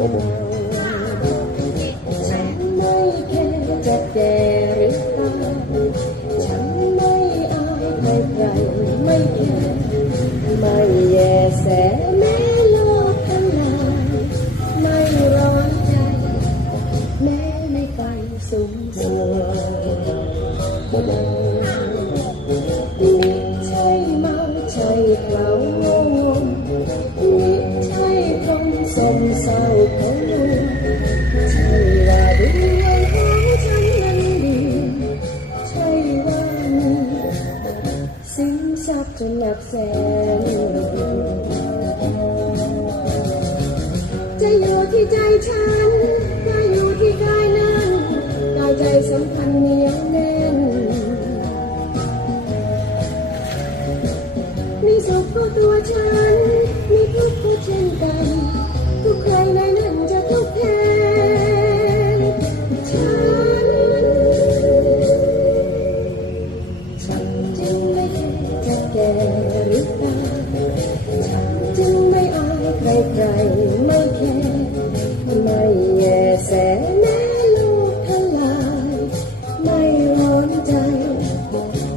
ฉันไม่แค่จะแก่หรือตายฉันไม่อายใครใครไม่แค่ไม่แยแสแม้โลกทลายไม่ร้อนใจ แม้ไม่ไฟสูงส่มิใช่เมาใช่เกลามิใช่ สินทรัพย์จนหลักแสน จะอยู่ที่ใจฉันจะอยู่ที่กายนั้นกายใจสัมพันธ์เหนียวแน่น มีสุขก็ตัวฉัน มีทุก หรือตาฉันจึงไม่อายใครใครไม่แคร์ไม่แยแสแม้ลูกทลาย ไม่ร้อนใจ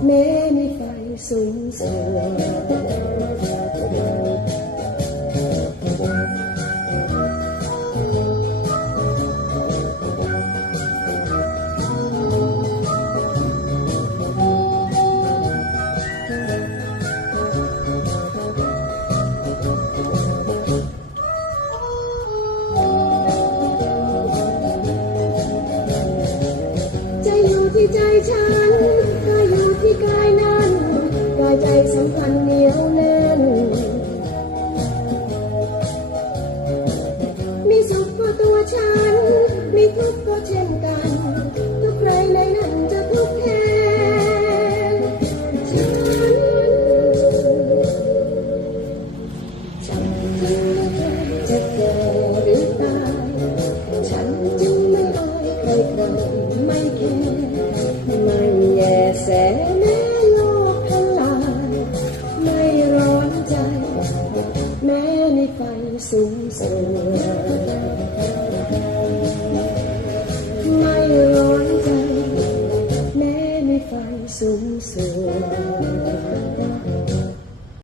แม้ในไฟสูงส่ง ที่ใจฉันก็อยู่ที่กายนั้นกายใจสัมพันธ์เหนียวแน่น มีสุขก็ตัวฉัน มีทุกข์ก็เช่นกัน sung sướng mai lớn thay mẹ mới phải sung sướng